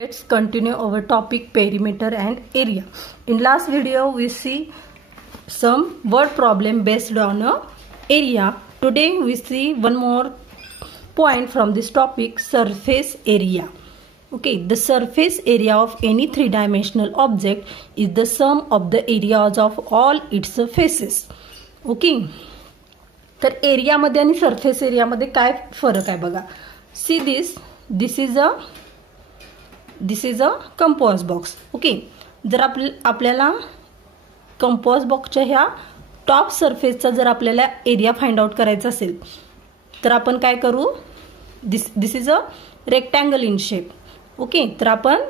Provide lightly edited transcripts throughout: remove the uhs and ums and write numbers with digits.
Let's continue our topic perimeter and area. In last video we see some word problem based on a area. Today we see one more point from this topic, surface area. Okay, the surface area of any three-dimensional object is the sum of the areas of all its faces. Okay, तर area मध्ये आणि surface area मध्ये काय फरक आहे बघा. See this is a compose box. Okay, जर आपल्याला कंपोज बॉक्सच्या ह्या टॉप सरफेसचा जर आपल्याला एरिया फाइंड आउट करायचा असेल तर आपण काय करू. This is a rectangle in shape. Okay, तर आपण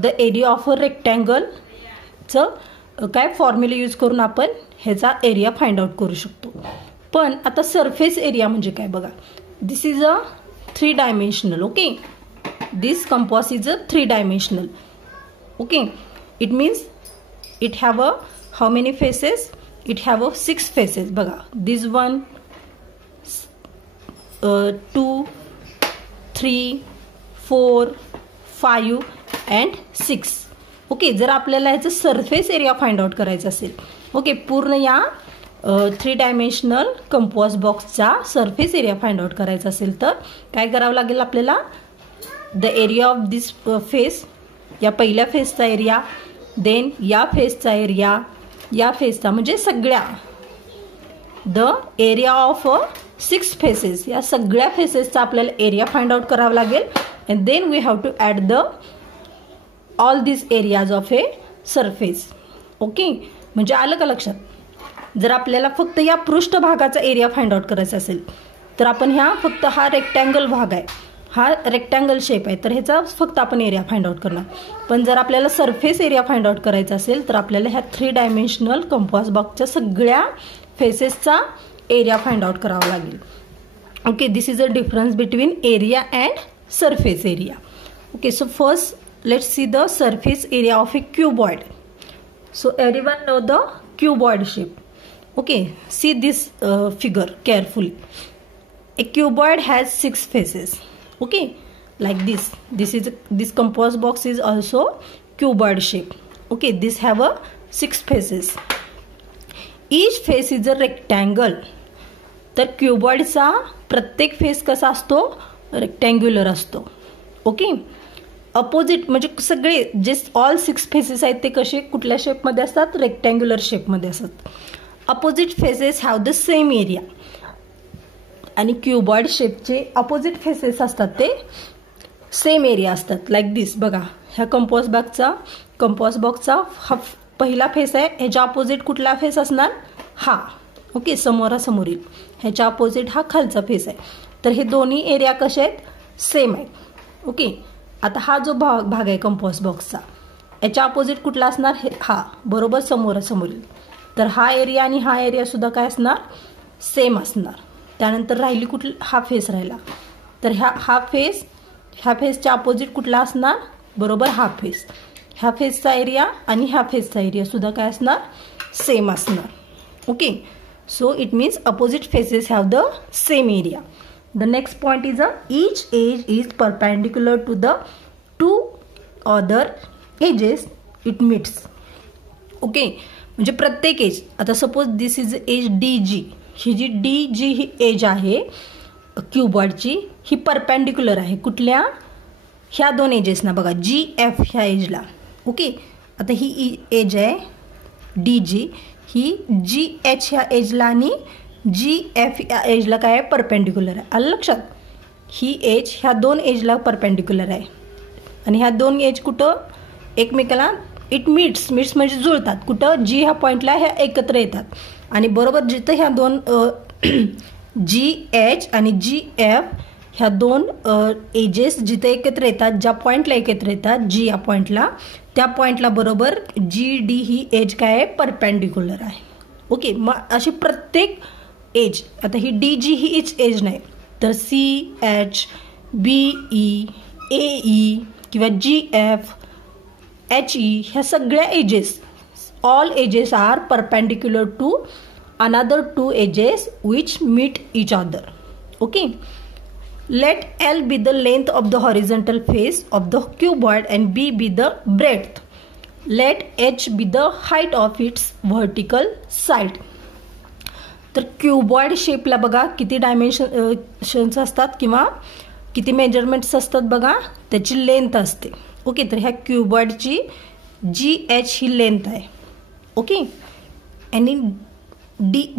द एरिया ऑफ अ रेक्टँगलचं काय फॉर्म्युला यूज करून आपण ह्याचा एरिया फाइंड आउट करू शकतो. पण आता सरफेस एरिया म्हणजे काय बघा. This is a three dimensional. Okay, this compost is a three-dimensional. Okay, it means it have a how many faces? It have a 6 faces. बघा, this 1 2 3 4 5 and 6. ओके, जर आपल्याला याचं सरफेस एरिया फाइंड आउट करायचं असेल, okay, पूर्ण या three dimensional compost बॉक्सचा surface area find out करायचा असेल तर काय करावं लागेल आपल्याला. The area of this face, या पहिल्या फेसचा एरिया, देन या फेसचा एरिया, या फेसचा, म्हणजे सगळ्या द एरिया ऑफ 6 फेसेस, या सगळ्या फेसेसचा आपल्याला एरिया फाइंड आउट करावा लागेल. And then we have to add the all this areas of a surface. Okay, म्हणजे आलं का लक्षात. जर आपल्याला फक्त या पृष्ठभागाचा एरिया फाइंड आउट करायचा असेल तर आपण ह्या फक्त हा रेक्टँगल भाग आहे, हा रेक्टँगल शेप आहे, तर ह्याचा फक्त आपण एरिया फाइंड आउट करणार. पण जर आपल्याला सरफेस एरिया फाइंड आउट करायचा असेल तर आपल्याला ह्या थ्री डायमेन्शनल कंपोस्ट बॉक्सच्या सगळ्या फेसेसचा एरिया फाइंड आउट करावा लागेल. Okay, this is a difference between area and surface area. Okay, so first let's see the surface area of A cuboid. So everyone know the cuboid shape. Okay, see this figure carefully. A cuboid has 6 faces. Okay, like this. This compost box is also cuboid shape. Okay, this have a 6 faces. Each face is a rectangle. तर क्यूबॉइडचा प्रत्येक face कसा असतो, rectangular असतो. Okay, opposite म्हणजे सगळे जे all 6 faces आहेत ते कसे कुठल्या शेपमध्ये असतात, रेक्टँग्युलर शेपमध्ये असतात. Opposite faces have the same area. आणि क्यूबॉइड शेपचे अपोजिट फेसेस असतात ते सेम एरिया असतात. लाईक दिस. बघा, ह्या कंपोस्ट बॉक्सचा हा पहिला फेस आहे, ह्याच्या अपोजिट कुठला फेस असणार, हा. ओके, समोरासमोरील ह्याच्या अपोजिट हा खालचा फेस आहे. तर हे दोन्ही एरिया कसे आहेत, सेम आहेत. ओके, आता हा जो भाग आहे कंपोस्ट बॉक्सचा, याच्या अपोजिट कुठला असणार, हा, बरोबर समोरासमोरील. तर हा एरिया आणि हा एरिया सुद्धा काय असणार, सेम असणार. त्यानंतर राहिली कुठला, हा फेस राहिला, तर ह्या फेसच्या अपोजिट कुठला असणार, बरोबर हा फेस. ह्या फेसचा एरिया आणि ह्या फेसचा एरिया सुद्धा काय असणार, सेम असणार. Okay, so it means opposite faces have the same area. The next point is each edge is perpendicular to the two other edges it meets. Okay, म्हणजे प्रत्येक एज, आता suppose this is edge DG. ही जी DG ही edge आहे क्यूबॉइडची, ही perpendicular आहे कुठल्या, ह्या दोन एजेसना. बघा, GF ह्या एजला. ओके, आता ही एज आहे DG, ही GH ह्या एजला आणि GF या एजला काय आहे, परपेंडिक्युलर आहे. आलं लक्षात. ही एज ह्या दोन एजला परपेंडिक्युलर आहे आणि ह्या दोन एज कुठं एकमेकाला इट मीट्स म्हणजे जुळतात. कुठं, G ह्या पॉईंटला ह्या एकत्र येतात आणि बरोबर जिथं ह्या दोन GH आणि GF ह्या दोन एजेस जिथे एकत्र येतात, ज्या पॉईंटला एकत्र येतात, G या पॉईंटला, त्या पॉईंटला बरोबर GD ही एज काय आहे, परपेंडिक्युलर आहे. ओके, मग अशी प्रत्येक एज, आता ही DG ही एज नाही तर CH BE AE किंवा GF HE ह्या सगळ्या edges, all edges are perpendicular to another two edges which meet each other. Okay, Let L be the length of the horizontal face of the cuboid and B be the breadth. Let H be the height of its vertical side. तर cuboid शेपला बघा किती dimensions असतात किंवा किती measurements असतात बघा, त्याची length असते. ओके, तर ह्या क्यूबॉइडची GH ही लेंथ आहे. ओके, आणि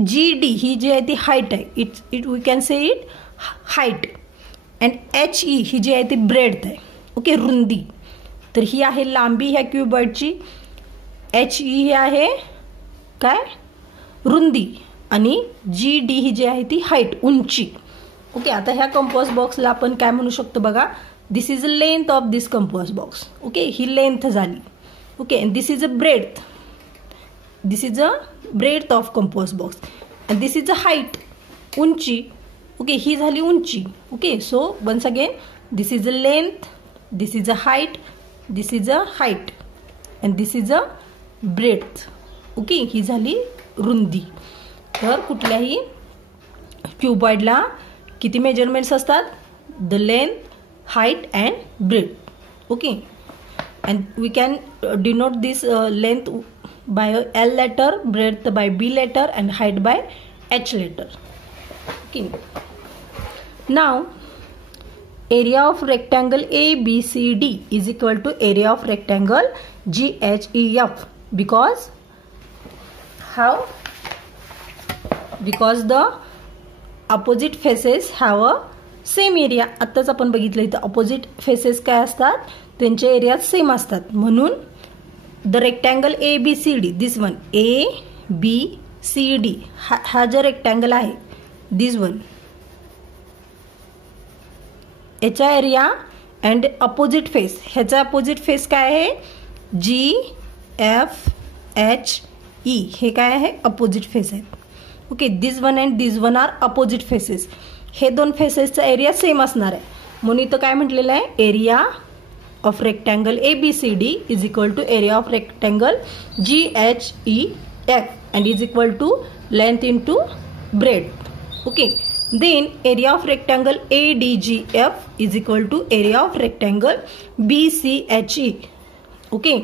GD ही जी आहे ती हाईट आहे. It we can say it height. And HE ही जी आहे ती ब्रेड्थ आहे. ओके, रुंदी. तर ही आहे लांबी ह्या क्यूबॉइडची. HE ही आहे काय, रुंदी. आणि GD ही जी आहे ती हाईट, उंची. ओके, आता ह्या कंपोस्ट बॉक्सला आपण काय म्हणू शकतो बघा, this is a length of this compost box. Okay, ही लेंथ झाली. Okay, and this is a breadth. This is a breadth of compost box. And this is a height, उंची. ओके, ही झाली उंची. Okay, so once again this is a length, this is a height, this is a height, and this is a breadth. Okay, ही झाली रुंदी. तर कुठल्याही क्यूबॉइडला किती मेजरमेंट्स असतात, the length, height and breadth. Okay, and we can denote this length by L letter, breadth by B letter and height by H letter. Okay. Now area of rectangle ABCD is equal to area of rectangle GHEF. Because how? Because the opposite faces have a same area. आत्ताच आपण बघितलं इथं opposite faces काय असतात, त्यांचे area same असतात. म्हणून the rectangle ABCD, this one ABCD, हा जो रेक्टँगल आहे, this one, याचा एरिया अँड अपोजिट फेस, ह्याचा अपोजिट फेस काय आहे, GFHE, हे काय आहे, अपोजिट फेस आहे. Okay, this one and this one are opposite faces. हे दोन फेसेसचा एरिया सेम असणार आहे. म्हणून इथं काय म्हटलेलं आहे, area of rectangle ABCD is equal to area of rectangle GHEF and is equal to length into breadth. Okay, then area of rectangle ADGF is equal to area of rectangle BCHE. Okay,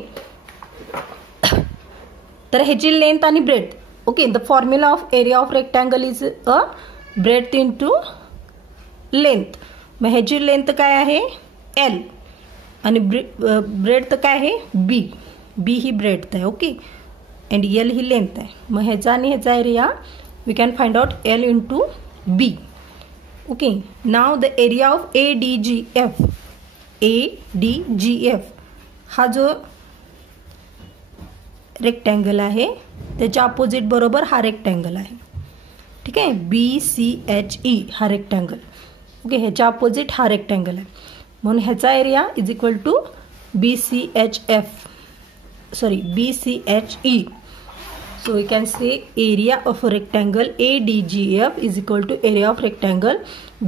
तर ह्याची length आणि breadth. Okay, the formula of area of rectangle is a breadth into length. मग ह्याची length काय आहे, L, आणि breadth काय आहे, B. ही ब्रेड्थ आहे. ओके, अँड L ही लेंथ आहे. मग ह्याचा आणि ह्याचा area we can find out L into B. Okay, now the area of ADGF, हा जो रेक्टँगल आहे त्याच्या अपोजिट बरोबर हा रेक्टँगल आहे. ठीक आहे, BCHE हा रेक्टँगल. ओके, ह्याच्या अपोजिट हा रेक्टँगल आहे. म्हणून ह्याचा area is equal to BCHE. So we can say area of rectangle ADGF is equal to area of rectangle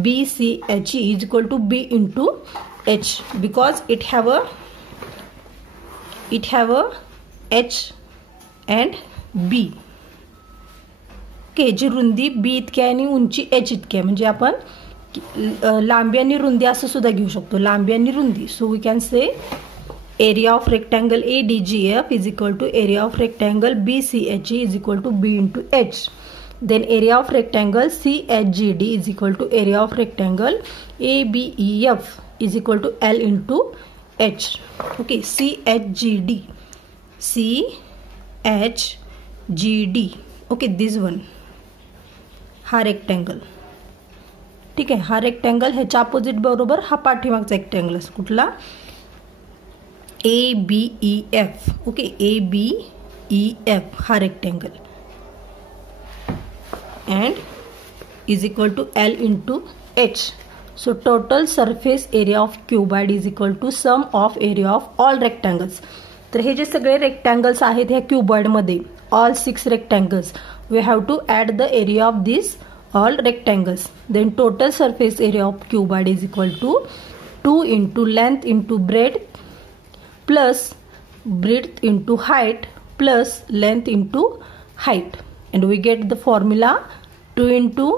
BCHE is equal to B into H, because it have a H and B. Okay, जी रुंदी B इतकी आहे आणि उंची H इतकी आहे. म्हणजे आपण लांबी आणि रुंदी असं सुद्धा घेऊ शकतो, लांबी आणि रुंदी. So we can say area of rectangle ADGF is equal to area of rectangle BCHE is equal to B into H. Then area of rectangle CHGD is equal to area of rectangle ABEF is equal to L into H. Okay, CHGD. Okay, this one, हा rectangle. ठीक आहे, हा rectangle ह्याच्या opposite बरोबर हा पाठीमागचा rectangle असतो. कुठला, ABEF. ओके, ABEF हा rectangle and is equal to L into H. So total surface area of cuboid is equal to sum of area of all rectangles. तर हे जे सगळे रेक्टँगल्स आहेत ह्या क्यूबॉइडमध्ये, all 6 rectangles, we have to add the area of this all rectangles. Then total surface area of cuboid is equal to 2 into length into breadth plus breadth into height plus length into height, and we get the formula 2 into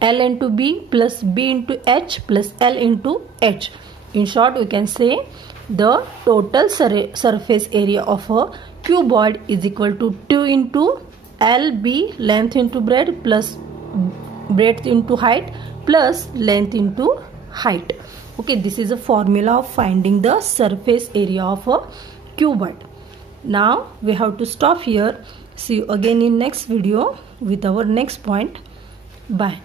L into B plus B into H plus L into H. In short, we can say the total surface area of a cuboid is equal to 2 into LB, length into breadth, plus breadth into height, plus length into height. Okay, this is a formula of finding the surface area of a cuboid. Now we have to stop here. See you again in next video with our next point. Bye.